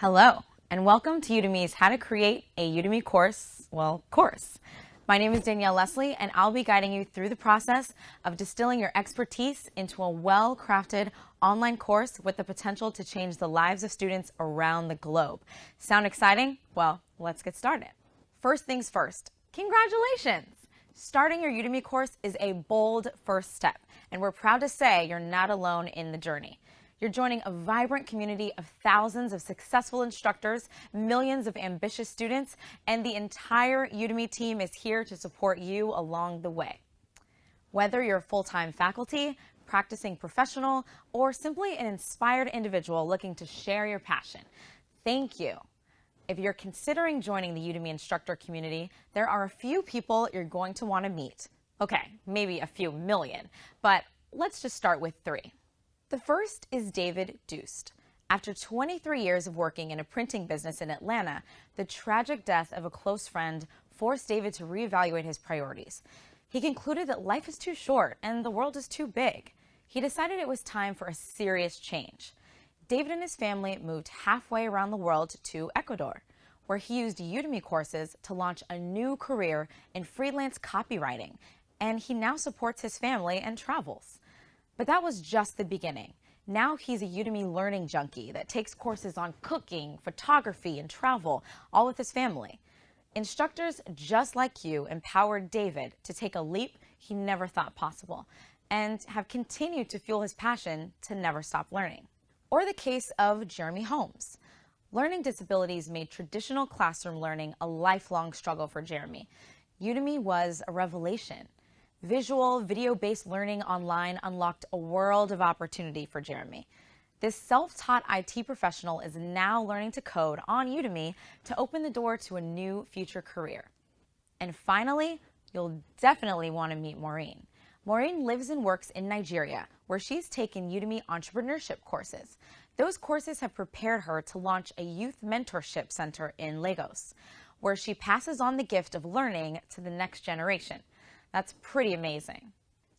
Hello, and welcome to Udemy's How to Create a Udemy course. My name is Danielle Leslie, and I'll be guiding you through the process of distilling your expertise into a well-crafted online course with the potential to change the lives of students around the globe. Sound exciting? Well, let's get started. First things first, congratulations! Starting your Udemy course is a bold first step, and we're proud to say you're not alone in the journey. You're joining a vibrant community of thousands of successful instructors, millions of ambitious students, and the entire Udemy team is here to support you along the way. Whether you're a full-time faculty, practicing professional, or simply an inspired individual looking to share your passion, thank you. If you're considering joining the Udemy instructor community, there are a few people you're going to want to meet. Okay, maybe a few million, but let's just start with 3. The first is David Dust. After 23 years of working in a printing business in Atlanta, the tragic death of a close friend forced David to reevaluate his priorities. He concluded that life is too short and the world is too big. He decided it was time for a serious change. David and his family moved halfway around the world to Ecuador, where he used Udemy courses to launch a new career in freelance copywriting, and he now supports his family and travels. But that was just the beginning. Now he's a Udemy learning junkie that takes courses on cooking, photography, and travel, all with his family. Instructors just like you empowered David to take a leap he never thought possible and have continued to fuel his passion to never stop learning. Or the case of Jeremy Holmes. Learning disabilities made traditional classroom learning a lifelong struggle for Jeremy. Udemy was a revelation. Visual, video-based learning online unlocked a world of opportunity for Jeremy. This self-taught IT professional is now learning to code on Udemy to open the door to a new future career. And finally, you'll definitely want to meet Maureen. Maureen lives and works in Nigeria, where she's taken Udemy entrepreneurship courses. Those courses have prepared her to launch a youth mentorship center in Lagos, where she passes on the gift of learning to the next generation. That's pretty amazing.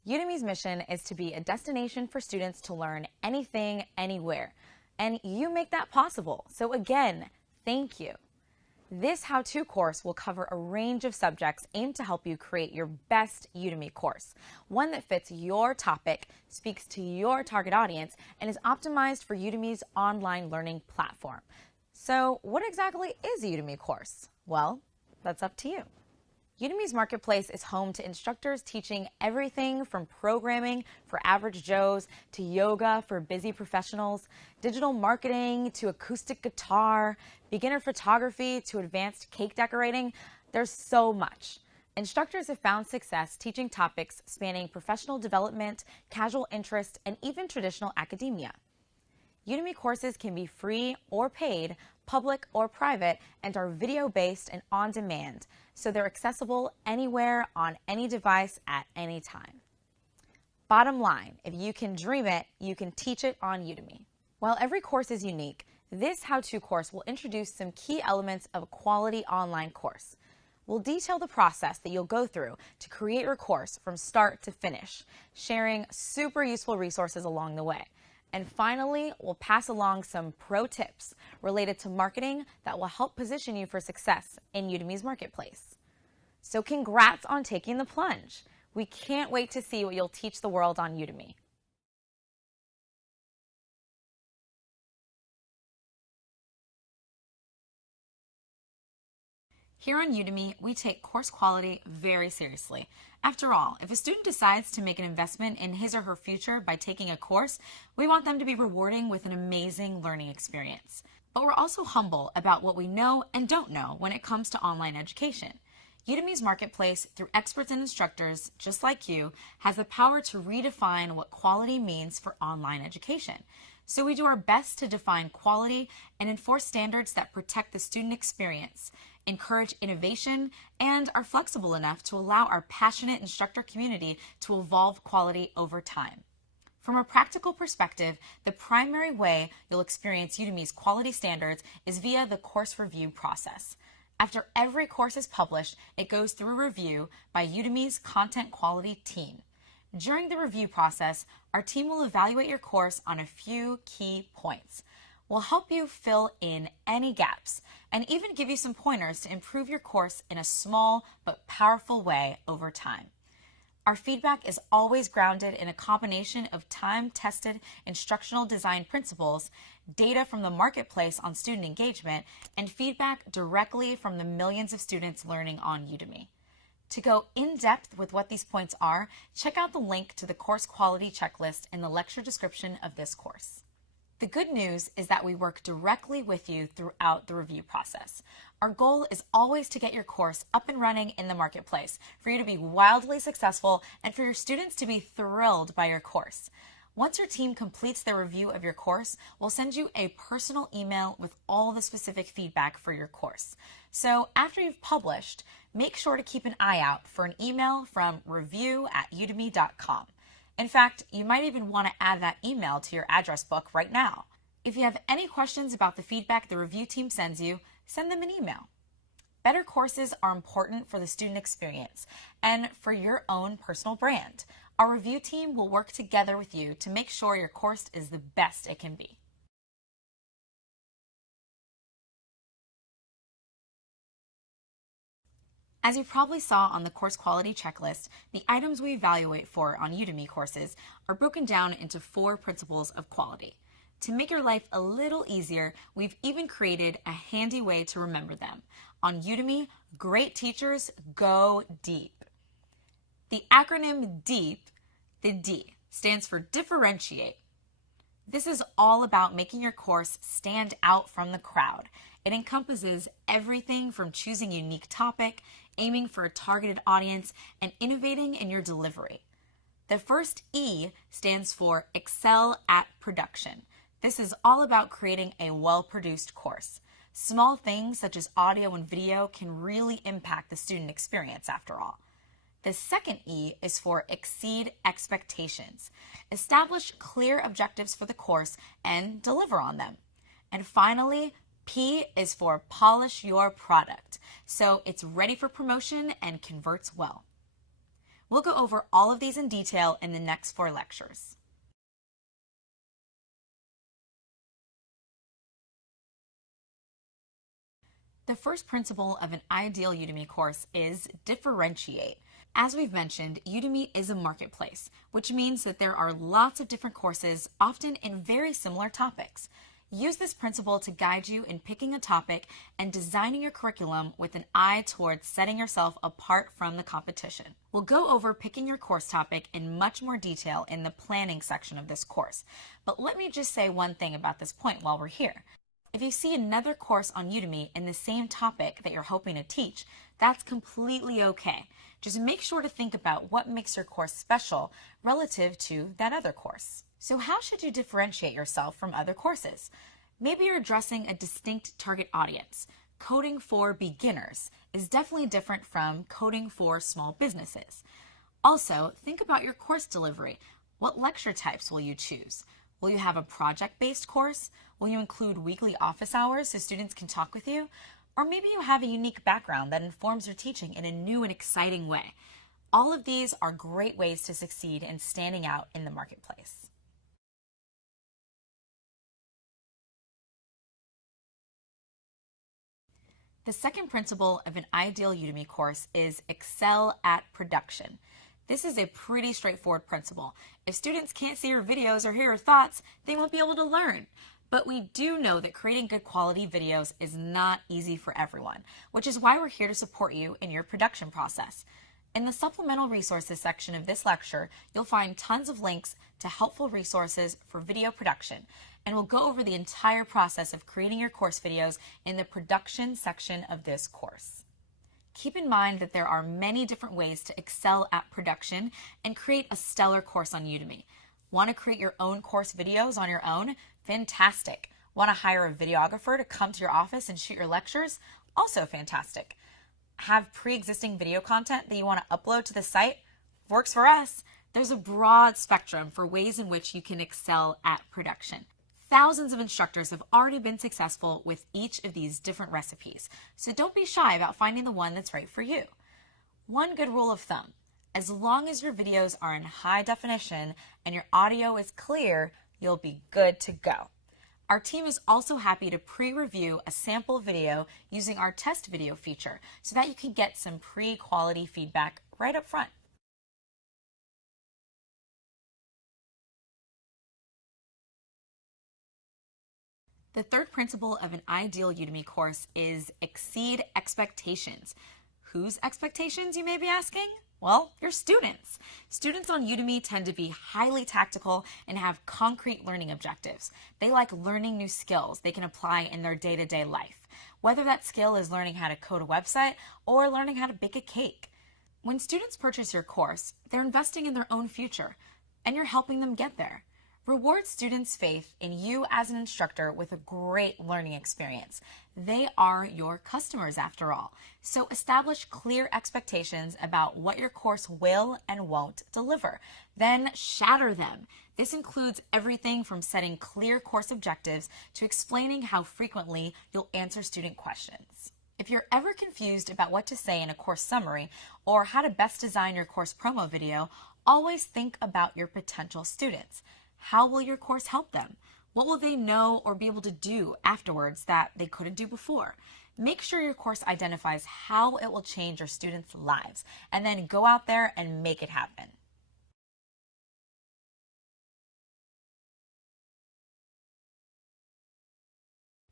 Udemy's mission is to be a destination for students to learn anything, anywhere. And you make that possible. So again, thank you. This how-to course will cover a range of subjects aimed to help you create your best Udemy course, one that fits your topic, speaks to your target audience, and is optimized for Udemy's online learning platform. So what exactly is a Udemy course? Well, that's up to you. Udemy's marketplace is home to instructors teaching everything from programming for average Joes to yoga for busy professionals, digital marketing to acoustic guitar, beginner photography to advanced cake decorating. There's so much. Instructors have found success teaching topics spanning professional development, casual interest, and even traditional academia. Udemy courses can be free or paid, public or private, and are video-based and on-demand, so they're accessible anywhere on any device at any time. Bottom line, if you can dream it, you can teach it on Udemy. While every course is unique, this how-to course will introduce some key elements of a quality online course. We'll detail the process that you'll go through to create your course from start to finish, sharing super useful resources along the way. And finally, we'll pass along some pro tips related to marketing that will help position you for success in Udemy's marketplace. So congrats on taking the plunge. We can't wait to see what you'll teach the world on Udemy. Here on Udemy, we take course quality very seriously. After all, if a student decides to make an investment in his or her future by taking a course, we want them to be rewarding with an amazing learning experience. But we're also humble about what we know and don't know when it comes to online education. Udemy's marketplace, through experts and instructors just like you, has the power to redefine what quality means for online education. So we do our best to define quality and enforce standards that protect the student experience, encourage innovation, and are flexible enough to allow our passionate instructor community to evolve quality over time. From a practical perspective, the primary way you'll experience Udemy's quality standards is via the course review process. After every course is published, it goes through a review by Udemy's content quality team. During the review process, our team will evaluate your course on a few key points. We'll help you fill in any gaps and even give you some pointers to improve your course in a small but powerful way over time. Our feedback is always grounded in a combination of time-tested instructional design principles, data from the marketplace on student engagement, and feedback directly from the millions of students learning on Udemy. To go in depth with what these points are, check out the link to the course quality checklist in the lecture description of this course. The good news is that we work directly with you throughout the review process. Our goal is always to get your course up and running in the marketplace, for you to be wildly successful, and for your students to be thrilled by your course. Once your team completes their review of your course, we'll send you a personal email with all the specific feedback for your course. So after you've published, make sure to keep an eye out for an email from review@udemy.com. In fact, you might even want to add that email to your address book right now. If you have any questions about the feedback the review team sends you, send them an email. Better courses are important for the student experience and for your own personal brand. Our review team will work together with you to make sure your course is the best it can be. As you probably saw on the course quality checklist, the items we evaluate for on Udemy courses are broken down into 4 principles of quality. To make your life a little easier, we've even created a handy way to remember them. On Udemy, great teachers go deep. The acronym DEEP, the D, stands for differentiate. This is all about making your course stand out from the crowd. It encompasses everything from choosing a unique topic, aiming for a targeted audience, and innovating in your delivery. The first E stands for excel at production. This is all about creating a well-produced course. Small things such as audio and video can really impact the student experience after all. The second E is for exceed expectations. Establish clear objectives for the course and deliver on them. And finally, P is for polish your product, so it's ready for promotion and converts well. We'll go over all of these in detail in the next 4 lectures. The first principle of an ideal Udemy course is differentiate. As we've mentioned, Udemy is a marketplace, which means that there are lots of different courses, often in very similar topics. Use this principle to guide you in picking a topic and designing your curriculum with an eye towards setting yourself apart from the competition. We'll go over picking your course topic in much more detail in the planning section of this course, but let me just say one thing about this point while we're here. If you see another course on Udemy in the same topic that you're hoping to teach, that's completely okay. Just make sure to think about what makes your course special relative to that other course. So how should you differentiate yourself from other courses? Maybe you're addressing a distinct target audience. Coding for beginners is definitely different from coding for small businesses. Also, think about your course delivery. What lecture types will you choose? Will you have a project-based course? Will you include weekly office hours so students can talk with you? Or maybe you have a unique background that informs your teaching in a new and exciting way. All of these are great ways to succeed in standing out in the marketplace. The second principle of an ideal Udemy course is excel at production. This is a pretty straightforward principle. If students can't see your videos or hear your thoughts, they won't be able to learn. But we do know that creating good quality videos is not easy for everyone, which is why we're here to support you in your production process. In the supplemental resources section of this lecture, you'll find tons of links to helpful resources for video production, and we'll go over the entire process of creating your course videos in the production section of this course. Keep in mind that there are many different ways to excel at production and create a stellar course on Udemy. Want to create your own course videos on your own? Fantastic. Want to hire a videographer to come to your office and shoot your lectures? Also fantastic. Have pre-existing video content that you want to upload to the site? Works for us. There's a broad spectrum for ways in which you can excel at production. Thousands of instructors have already been successful with each of these different recipes, so don't be shy about finding the one that's right for you. One good rule of thumb: as long as your videos are in high definition and your audio is clear, you'll be good to go. Our team is also happy to pre-review a sample video using our test video feature so that you can get some pre-quality feedback right up front. The third principle of an ideal Udemy course is exceed expectations. Whose expectations, you may be asking? Well, your students. Students on Udemy tend to be highly tactical and have concrete learning objectives. They like learning new skills they can apply in their day-to-day life, whether that skill is learning how to code a website or learning how to bake a cake. When students purchase your course, they're investing in their own future, and you're helping them get there. Reward students' faith in you as an instructor with a great learning experience. They are your customers after all. So establish clear expectations about what your course will and won't deliver. Then shatter them. This includes everything from setting clear course objectives to explaining how frequently you'll answer student questions. If you're ever confused about what to say in a course summary or how to best design your course promo video, always think about your potential students. How will your course help them? What will they know or be able to do afterwards that they couldn't do before? Make sure your course identifies how it will change your students' lives, and then go out there and make it happen.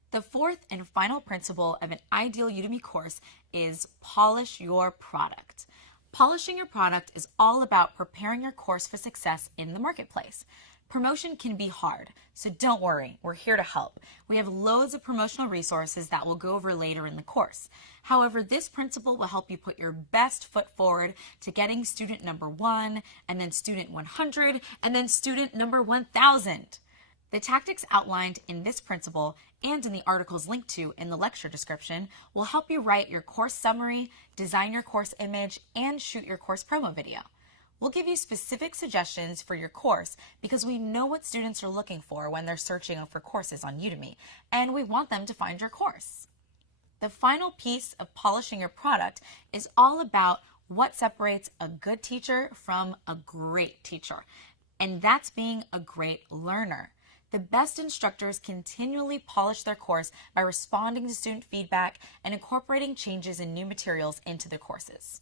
The fourth and final principle of an ideal Udemy course is polish your product. Polishing your product is all about preparing your course for success in the marketplace. Promotion can be hard, so don't worry, we're here to help. We have loads of promotional resources that we'll go over later in the course. However, this principle will help you put your best foot forward to getting student number 1, and then student 100, and then student number 1000. The tactics outlined in this principle and in the articles linked to in the lecture description will help you write your course summary, design your course image, and shoot your course promo video. We'll give you specific suggestions for your course because we know what students are looking for when they're searching for courses on Udemy, and we want them to find your course. The final piece of polishing your product is all about what separates a good teacher from a great teacher, and that's being a great learner. The best instructors continually polish their course by responding to student feedback and incorporating changes and new materials into their courses.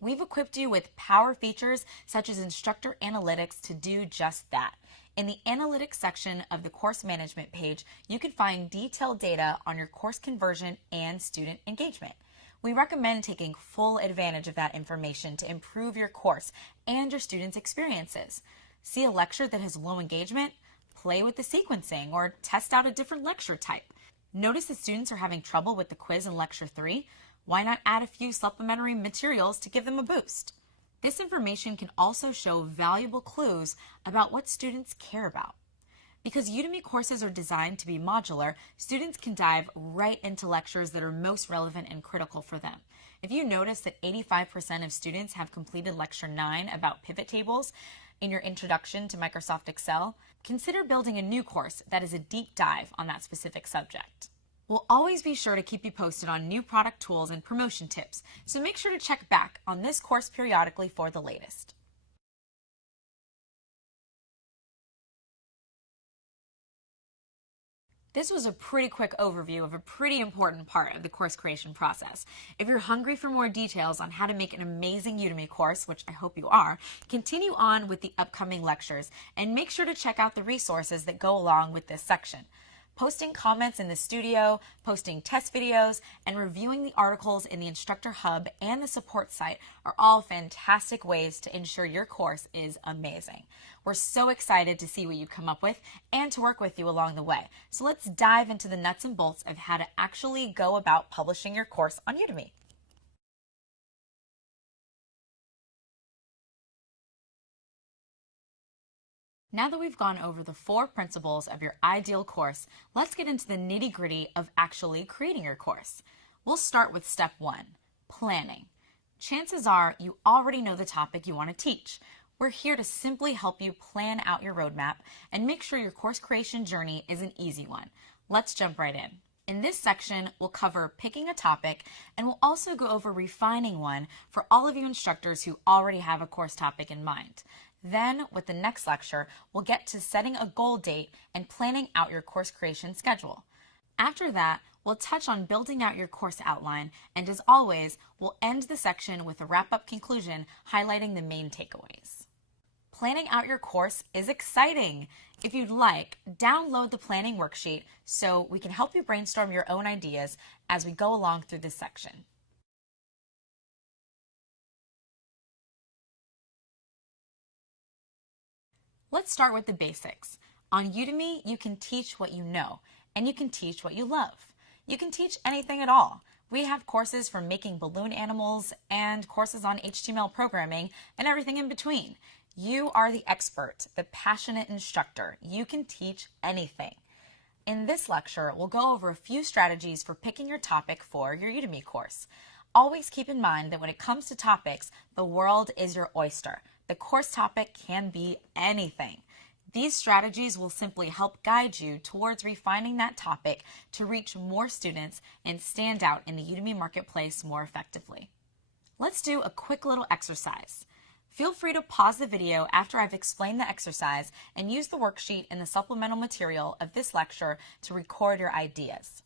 We've equipped you with power features such as instructor analytics to do just that. In the analytics section of the course management page, you can find detailed data on your course conversion and student engagement. We recommend taking full advantage of that information to improve your course and your students' experiences. See a lecture that has low engagement? Play with the sequencing or test out a different lecture type. Notice that students are having trouble with the quiz in Lecture 3? Why not add a few supplementary materials to give them a boost? This information can also show valuable clues about what students care about. Because Udemy courses are designed to be modular, students can dive right into lectures that are most relevant and critical for them. If you notice that 85% of students have completed Lecture 9 about pivot tables in your Introduction to Microsoft Excel, consider building a new course that is a deep dive on that specific subject. We'll always be sure to keep you posted on new product tools and promotion tips, so make sure to check back on this course periodically for the latest. This was a pretty quick overview of a pretty important part of the course creation process. If you're hungry for more details on how to make an amazing Udemy course, which I hope you are, continue on with the upcoming lectures and make sure to check out the resources that go along with this section. Posting comments in the studio, posting test videos, and reviewing the articles in the Instructor Hub and the support site are all fantastic ways to ensure your course is amazing. We're so excited to see what you come up with and to work with you along the way. So let's dive into the nuts and bolts of how to actually go about publishing your course on Udemy. Now that we've gone over the 4 principles of your ideal course, let's get into the nitty-gritty of actually creating your course. We'll start with step 1, planning. Chances are you already know the topic you want to teach. We're here to simply help you plan out your roadmap and make sure your course creation journey is an easy one. Let's jump right in. In this section, we'll cover picking a topic, and we'll also go over refining one for all of you instructors who already have a course topic in mind. Then, with the next lecture, we'll get to setting a goal date and planning out your course creation schedule. After that, we'll touch on building out your course outline, and as always, we'll end the section with a wrap-up conclusion highlighting the main takeaways. Planning out your course is exciting. If you'd like, download the planning worksheet so we can help you brainstorm your own ideas as we go along through this section. Let's start with the basics. On Udemy, you can teach what you know, and you can teach what you love. You can teach anything at all. We have courses for making balloon animals and courses on HTML programming and everything in between. You are the expert, the passionate instructor. You can teach anything. In this lecture, we'll go over a few strategies for picking your topic for your Udemy course. Always keep in mind that when it comes to topics, the world is your oyster. The course topic can be anything. These strategies will simply help guide you towards refining that topic to reach more students and stand out in the Udemy marketplace more effectively. Let's do a quick little exercise. Feel free to pause the video after I've explained the exercise and use the worksheet in the supplemental material of this lecture to record your ideas.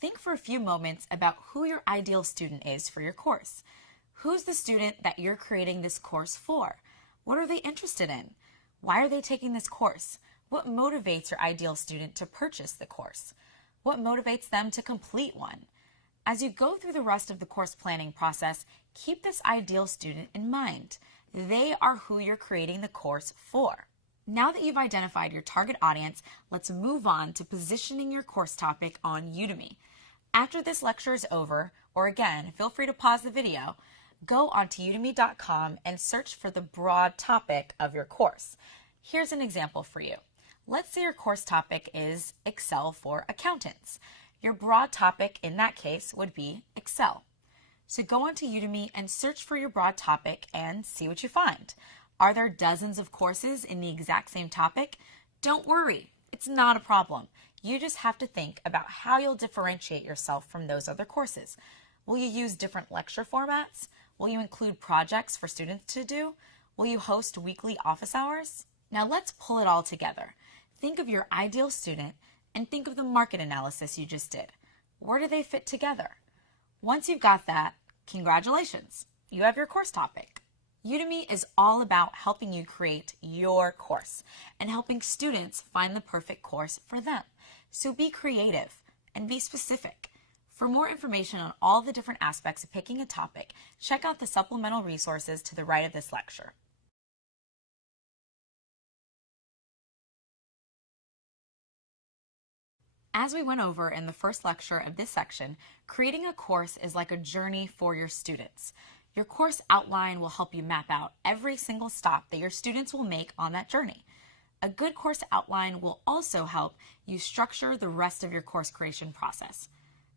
Think for a few moments about who your ideal student is for your course. Who's the student that you're creating this course for? What are they interested in? Why are they taking this course? What motivates your ideal student to purchase the course? What motivates them to complete one? As you go through the rest of the course planning process, keep this ideal student in mind. They are who you're creating the course for. Now that you've identified your target audience, let's move on to positioning your course topic on Udemy. After this lecture is over, or again, feel free to pause the video, go onto udemy.com and search for the broad topic of your course. Here's an example for you. Let's say your course topic is Excel for accountants. Your broad topic in that case would be Excel. So go onto Udemy and search for your broad topic and see what you find. Are there dozens of courses in the exact same topic? Don't worry, it's not a problem. You just have to think about how you'll differentiate yourself from those other courses. Will you use different lecture formats? Will you include projects for students to do? Will you host weekly office hours? Now let's pull it all together. Think of your ideal student and think of the market analysis you just did. Where do they fit together? Once you've got that, congratulations, you have your course topic. Udemy is all about helping you create your course and helping students find the perfect course for them. So be creative and be specific. For more information on all the different aspects of picking a topic, check out the supplemental resources to the right of this lecture. As we went over in the first lecture of this section, creating a course is like a journey for your students. Your course outline will help you map out every single stop that your students will make on that journey. A good course outline will also help you structure the rest of your course creation process.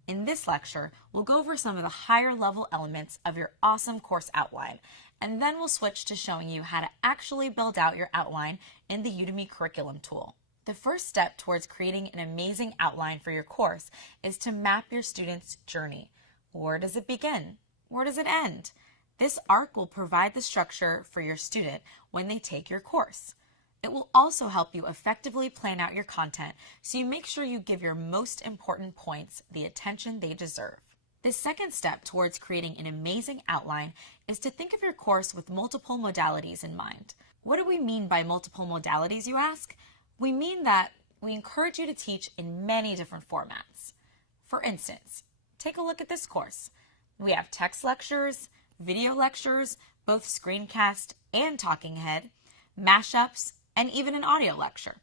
In this lecture, we'll go over some of the higher level elements of your awesome course outline, and then we'll switch to showing you how to actually build out your outline in the Udemy curriculum tool. The first step towards creating an amazing outline for your course is to map your student's journey. Where does it begin? Where does it end? This arc will provide the structure for your student when they take your course. It will also help you effectively plan out your content so you make sure you give your most important points the attention they deserve. The second step towards creating an amazing outline is to think of your course with multiple modalities in mind. What do we mean by multiple modalities, you ask? We mean that we encourage you to teach in many different formats. For instance, take a look at this course. We have text lectures, video lectures, both screencast and talking head, mashups, and even an audio lecture.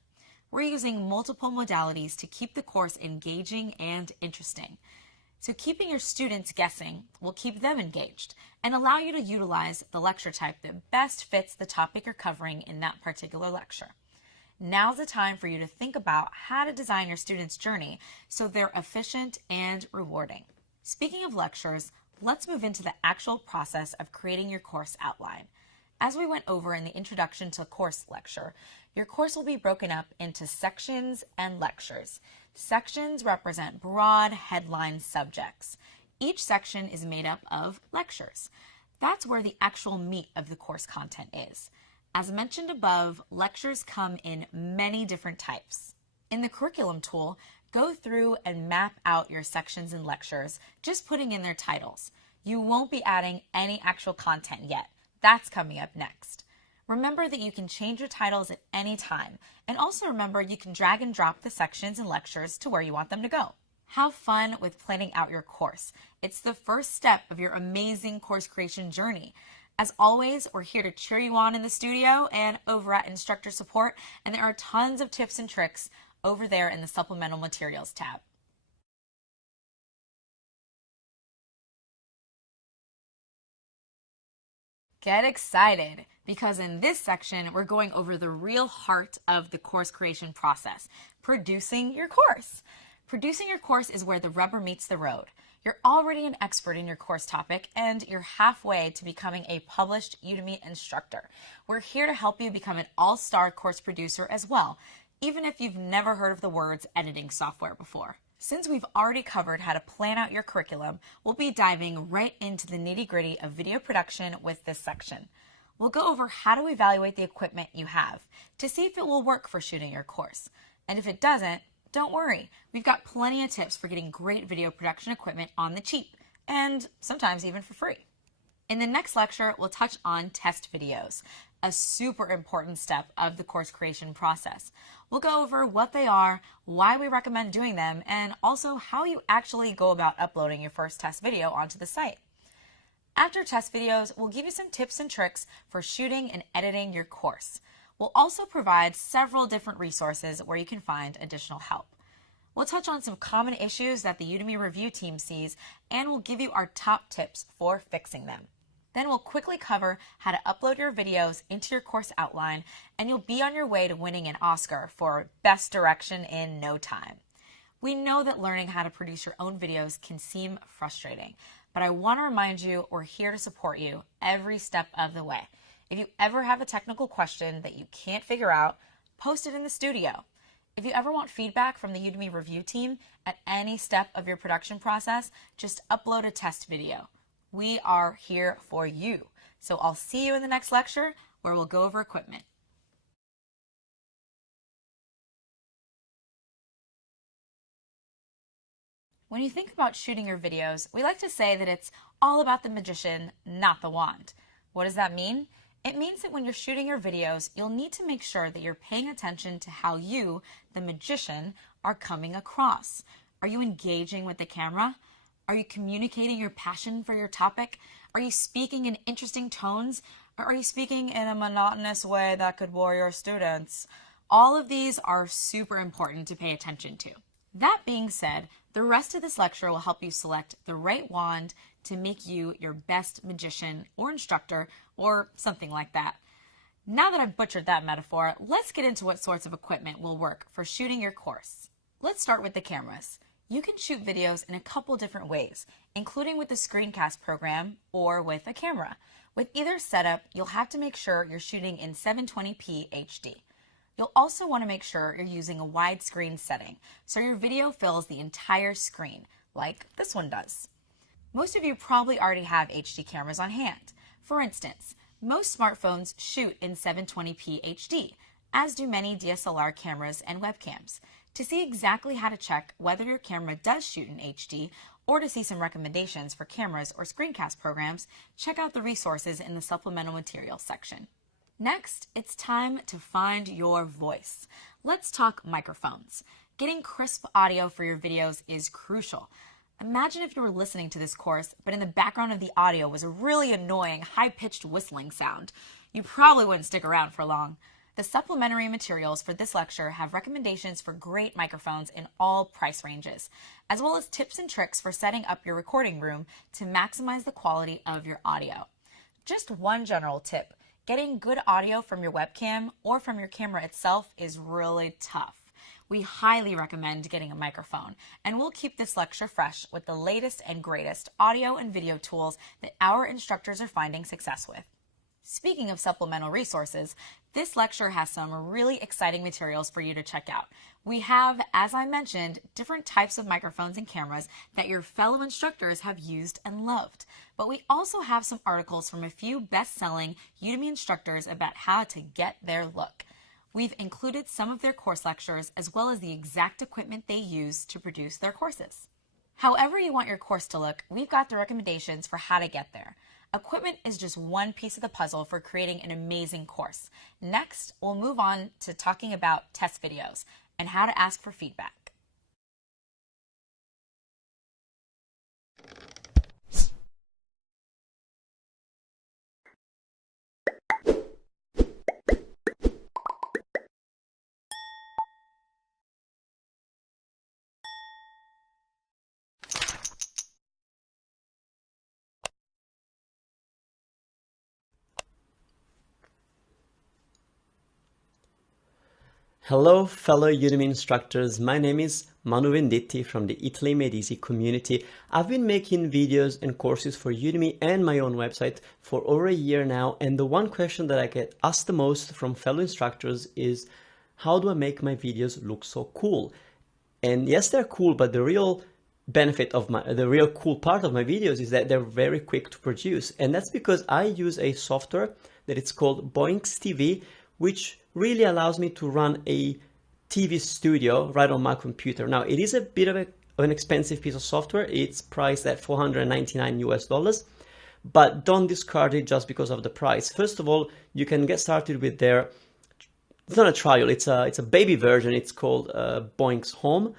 We're using multiple modalities to keep the course engaging and interesting. So keeping your students guessing will keep them engaged and allow you to utilize the lecture type that best fits the topic you're covering in that particular lecture. Now's the time for you to think about how to design your students' journey so they're efficient and rewarding. Speaking of lectures, let's move into the actual process of creating your course outline. As we went over in the Introduction to Course lecture, your course will be broken up into sections and lectures. Sections represent broad headline subjects. Each section is made up of lectures. That's where the actual meat of the course content is. As mentioned above, lectures come in many different types. In the curriculum tool, go through and map out your sections and lectures, just putting in their titles. You won't be adding any actual content yet. That's coming up next. Remember that you can change your titles at any time, and also remember you can drag and drop the sections and lectures to where you want them to go. Have fun with planning out your course. It's the first step of your amazing course creation journey. As always, we're here to cheer you on in the studio and over at Instructor Support, and there are tons of tips and tricks over there in the Supplemental Materials tab. Get excited, because in this section, we're going over the real heart of the course creation process, producing your course. Producing your course is where the rubber meets the road. You're already an expert in your course topic, and you're halfway to becoming a published Udemy instructor. We're here to help you become an all-star course producer as well, even if you've never heard of the words editing software before. Since we've already covered how to plan out your curriculum, we'll be diving right into the nitty-gritty of video production with this section. We'll go over how to evaluate the equipment you have to see if it will work for shooting your course. And if it doesn't, don't worry, we've got plenty of tips for getting great video production equipment on the cheap, and sometimes even for free. In the next lecture, we'll touch on test videos, a super important step of the course creation process. We'll go over what they are, why we recommend doing them, and also how you actually go about uploading your first test video onto the site. After test videos, we'll give you some tips and tricks for shooting and editing your course. We'll also provide several different resources where you can find additional help. We'll touch on some common issues that the Udemy review team sees, and we'll give you our top tips for fixing them. Then we'll quickly cover how to upload your videos into your course outline, and you'll be on your way to winning an Oscar for Best Direction in no time. We know that learning how to produce your own videos can seem frustrating, but I want to remind you we're here to support you every step of the way. If you ever have a technical question that you can't figure out, post it in the studio. If you ever want feedback from the Udemy review team at any step of your production process, just upload a test video. We are here for you. So I'll see you in the next lecture where we'll go over equipment. When you think about shooting your videos, we like to say that it's all about the magician, not the wand. What does that mean? It means that when you're shooting your videos, you'll need to make sure that you're paying attention to how you, the magician, are coming across. Are you engaging with the camera? Are you communicating your passion for your topic? Are you speaking in interesting tones? Or are you speaking in a monotonous way that could bore your students? All of these are super important to pay attention to. That being said, the rest of this lecture will help you select the right wand to make you your best magician or instructor or something like that. Now that I've butchered that metaphor, let's get into what sorts of equipment will work for shooting your course. Let's start with the cameras. You can shoot videos in a couple different ways, including with the screencast program or with a camera. With either setup, you'll have to make sure you're shooting in 720p HD. You'll also want to make sure you're using a widescreen setting, so your video fills the entire screen, like this one does. Most of you probably already have HD cameras on hand. For instance, most smartphones shoot in 720p HD, as do many DSLR cameras and webcams. To see exactly how to check whether your camera does shoot in HD, or to see some recommendations for cameras or screencast programs, check out the resources in the Supplemental Materials section. Next, it's time to find your voice. Let's talk microphones. Getting crisp audio for your videos is crucial. Imagine if you were listening to this course, but in the background of the audio was a really annoying, high-pitched whistling sound. You probably wouldn't stick around for long. The supplementary materials for this lecture have recommendations for great microphones in all price ranges, as well as tips and tricks for setting up your recording room to maximize the quality of your audio. Just one general tip: getting good audio from your webcam or from your camera itself is really tough. We highly recommend getting a microphone, and we'll keep this lecture fresh with the latest and greatest audio and video tools that our instructors are finding success with. Speaking of supplemental resources, this lecture has some really exciting materials for you to check out. We have, as I mentioned, different types of microphones and cameras that your fellow instructors have used and loved. But we also have some articles from a few best-selling Udemy instructors about how to get their look. We've included some of their course lectures as well as the exact equipment they use to produce their courses. However you want your course to look, we've got the recommendations for how to get there. Equipment is just one piece of the puzzle for creating an amazing course. Next, we'll move on to talking about test videos and how to ask for feedback. Hello fellow Udemy instructors, my name is Manu Venditti from the Italy Made Easy community. I've been making videos and courses for Udemy and my own website for over a year now, and the one question that I get asked the most from fellow instructors is, how do I make my videos look so cool? And yes, they're cool, but the real benefit of the real cool part of my videos is that they're very quick to produce, and that's because I use a software that it's called Boinx TV, which really allows me to run a TV studio right on my computer. Now, it is a bit of an expensive piece of software. It's priced at $499 US, but don't discard it just because of the price. First of all, you can get started with their, it's not a trial, it's a baby version. It's called Boinx Home,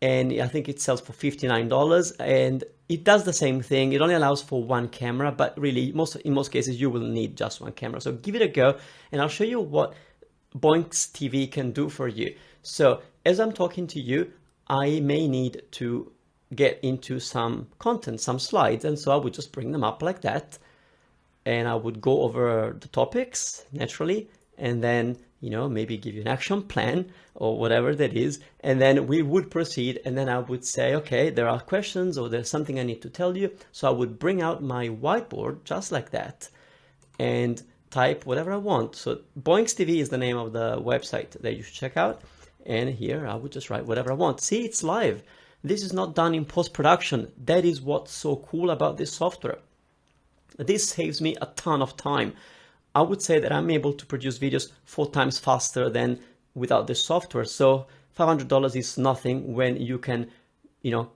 and I think it sells for $59, and it does the same thing. It only allows for one camera, but really in most cases you will need just one camera. So give it a go, and I'll show you what Boinx TV can do for you. So as I'm talking to you, I may need to get into some content, some slides, and so I would just bring them up like that, and I would go over the topics naturally, and then maybe give you an action plan or whatever that is, and then we would proceed, and then I would say, okay, there are questions or there's something I need to tell you. So I would bring out my whiteboard just like that and type whatever I want. So Boinx TV is the name of the website that you should check out, and here I would just write whatever I want. See, it's live. This is not done in post-production. That is what's so cool about this software. This saves me a ton of time. I would say that I'm able to produce videos 4 times faster than without this software. So $500 is nothing when you can,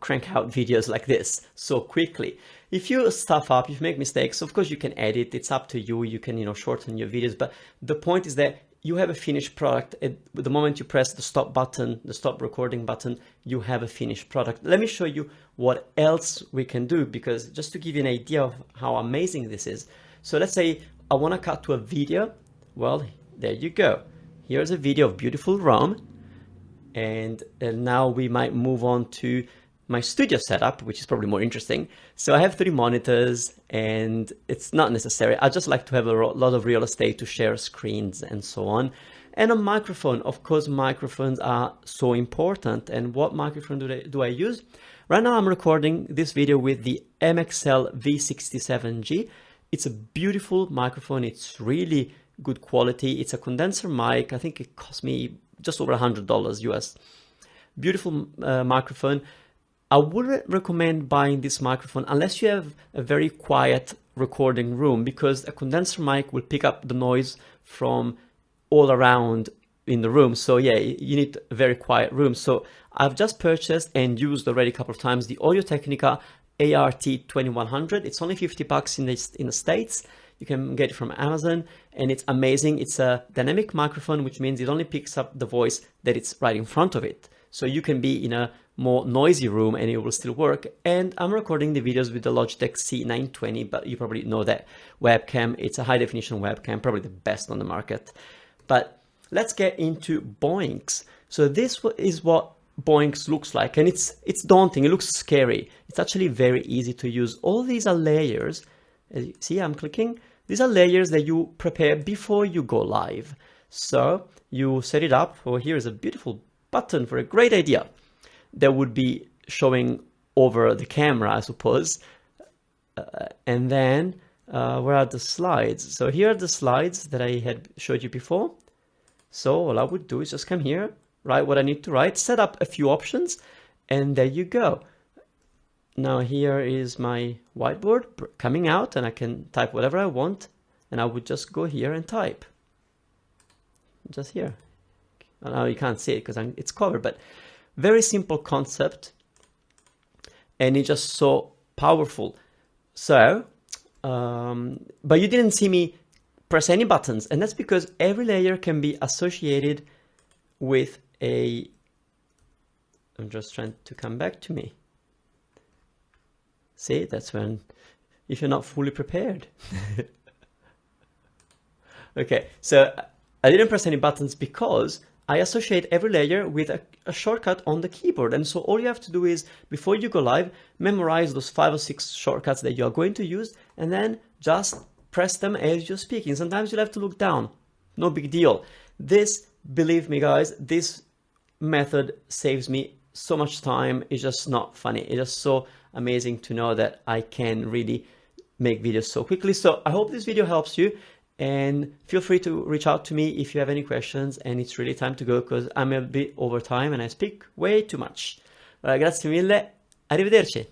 crank out videos like this so quickly. If you stuff up, if you make mistakes, of course you can edit. It's up to you. You can, shorten your videos. But the point is that you have a finished product. At the moment you press the stop button, the stop recording button, you have a finished product. Let me show you what else we can do, because just to give you an idea of how amazing this is. So let's say I want to cut to a video. Well, there you go. Here's a video of beautiful Rome. And now we might move on to my studio setup, which is probably more interesting. So I have 3 monitors, and it's not necessary. I just like to have a lot of real estate to share screens and so on. And a microphone. Of course, microphones are so important. And what microphone do I use? Right now I'm recording this video with the MXL V67G. It's a beautiful microphone. It's really good quality. It's a condenser mic. I think it cost me just over $100 US. Beautiful microphone. I wouldn't recommend buying this microphone unless you have a very quiet recording room, because a condenser mic will pick up the noise from all around in the room. So yeah, you need a very quiet room. So I've just purchased and used already a couple of times the Audio-Technica ART2100. It's only $50 in the States. You can get it from Amazon, and it's amazing. It's a dynamic microphone, which means it only picks up the voice that it's right in front of it. So you can be in a more noisy room and it will still work. And I'm recording the videos with the Logitech C920, but you probably know that webcam. It's a high definition webcam, probably the best on the market. But let's get into Boinx. So this is what Boinx looks like, and it's daunting. It looks scary. It's actually very easy to use. All these are layers. As you see, I'm clicking. These are layers that you prepare before you go live. So you set it up. Oh, here's a beautiful button for a great idea that would be showing over the camera, I suppose. And then where are the slides? So here are the slides that I had showed you before. So all I would do is just come here, write what I need to write, set up a few options, and there you go. Now here is my whiteboard coming out, and I can type whatever I want, and I would just go here and type. Just here. Now you can't see it because it's covered, but very simple concept, and it's just so powerful. So, but you didn't see me press any buttons, and that's because every layer can be associated with a, I'm just trying to come back to me. See, that's when, if you're not fully prepared. Okay, so I didn't press any buttons because I associate every layer with a shortcut on the keyboard. And so all you have to do is, before you go live, memorize those 5 or 6 shortcuts that you are going to use, and then just press them as you're speaking. Sometimes you'll have to look down. No big deal. This, believe me guys, this method saves me so much time. It's just not funny. It's just so amazing to know that I can really make videos so quickly. So I hope this video helps you, and feel free to reach out to me if you have any questions. And it's really time to go because I'm a bit over time and I speak way too much. Grazie mille, arrivederci.